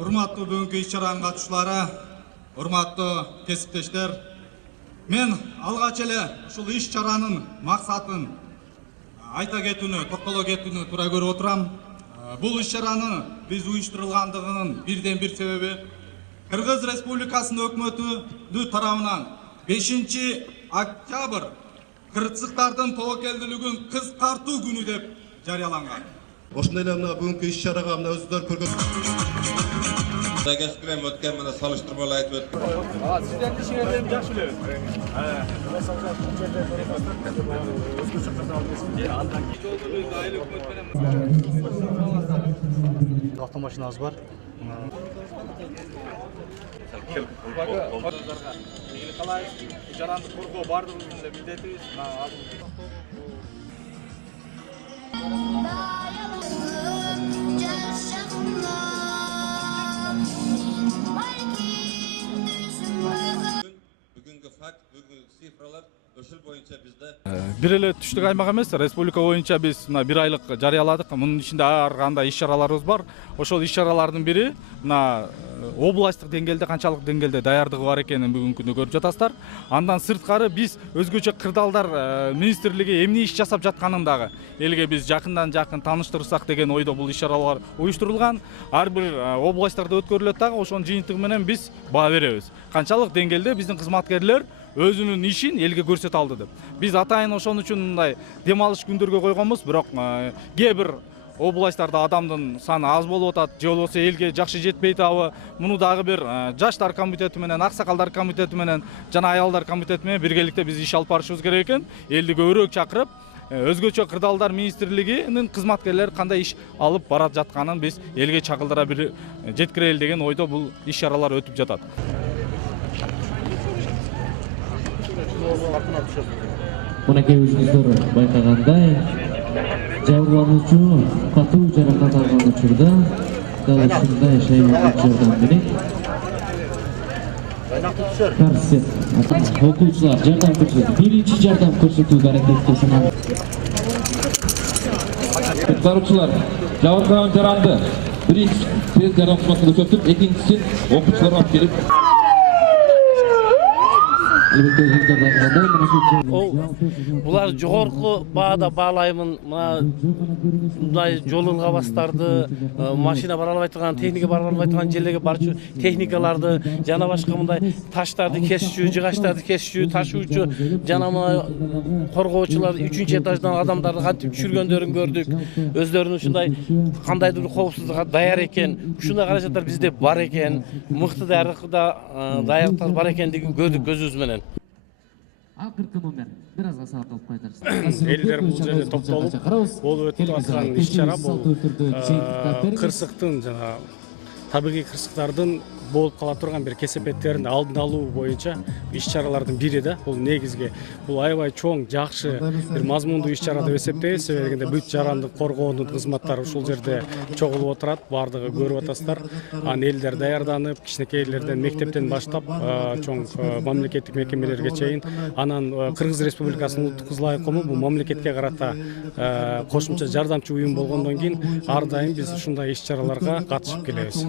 Урматтуу бүгүнкү иш-чаранын катышуулары, урматтуу кесиптештер, мен алгач эле ушул иш-чаранын максатын айта кетүүнү, токтоло кетүүнү туура көрүп отурам. Бул иш-чараны биз уюштурулгандыгынын бирден бир себеби Кыргыз Республикасынын өкмөтү тарабынан 5 октябрь кыргызчылардын тобокелдүүлүгүн кыскартуу күнү деп жарыяланган. Ошондой эле мына бүгүнкү иш-чарага мына өзүңүздөр көргөн Дагаш менен өткөн менен салыштырмалуу айтып өттүм. Сиздердин ишиңерди жакшы билебиз. Автомашинабыз бар. Калай жаранды коргоо бардыгыбыздын эле милдетибиз. Бүгүнкү факт, бүгүнкү цифралар ошол боюнча бизде бир эле түштүк аймак эмес, республика боюнча биз мына 1 айлык жарыяладык. Мунун ичинде ар кандай иш-чараларыбыз бар. Ошол иш-чаралардын бири мына областтык деңгээлде канчалык деңгээлде даярдыгы бар экенин бүгүнкү күндө көрүп жатасыздар. Андан сырткары биз өзгөчө кырдаалдар министрлиги эмне иш жасап жатканын дагы элге биз жакындан жакын тааныштырсак деген ойдо бул иш-чаралар уюштурулган. Ар бир областтарда өткөрүлөт дагы, ошонун жыйынтыгы менен биз баа беребиз. Канчалык деңгээлде биздин кызматкерлер өзүнүн ишин элге көрсөтө алды деп. Биз атайын ошон үчүн мындай дем алыш күндөргө койгонбуз, бирок кээ бир областтарда адамдын саны аз болуп атат, же болбосо элге жакшы жетпей атабы. Муну дагы бир жаштар комитети менен, аксакалдар комитети менен жана аялдар комитети менен биргеликте биз иш алып барышыбыз керек экен. Элди көбүрөөк чакырып, өзгөчө кырдаалдар министрлигинин кызматкерлери кандай иш алып барат жатканын биз элге чагылдыра бир жеткирели деген ойдо бул иш-чаралар өтүп жатат. Мынакей өзүңүздөр байкагандай, жабырлануучу катуу жаракат алган учурда дал ушундай шайлоого жардам берет. Окуучулар жардам көрсөтүп, биринчи жардам көрсөтүүгө аракеттесин. Куткаруучулар жабыркаган жаранды биринчи тез жардам кызматына көрсөтүп, экинчисин окуучуларга алып келип Булар жогорку баада баалаймын. Мындай жол ылгабастарды, машина бара албай турган, техника бара албай турган жерлерге барчу техникаларды, жана башка мындай таштарды кесчү, жыгачтарды кесчү, ташуучу, жана коргоочулар 3-этаждан адамдарды кантип түшүргөндөрүн көрдүк. Өздөрүнүн ушундай кандайдыр коопсуздукка даяр экен, ушундай каражаттар бизде бар экен, мыкты даярдыктар бар экендигин көрдүк көзүбүз менен. Акыркы номер бир азга саат алып кайтарсыз. Элдер бул жерде топтолуп, болуп өтүп аткан иш-чара бул кырсыктын жана табигый кырсыктардын болуп кала турган бир кесепеттерин алдын алуу боюнча иш-чаралардын бири да. Бул негизги бул аябай чоң, жакшы бир мазмундуу иш-чара деп эсептейбиз. Себеби дегенде бүт жаранды коргоонун кызматтары ушул жерде чогулуп отурат, бардыгы көрүп атасыздар. Анан элдер даярданып, кичинекейлерден мектептен баштап чоң мамлекеттик мекемелерге чейин, анан Кыргыз Республикасынын улуттук кызыл ай кому бул мамлекетке карата кошумча жардамчы уюм болгондон кийин ар дайым биз ушундай иш-чараларга катышып келебиз.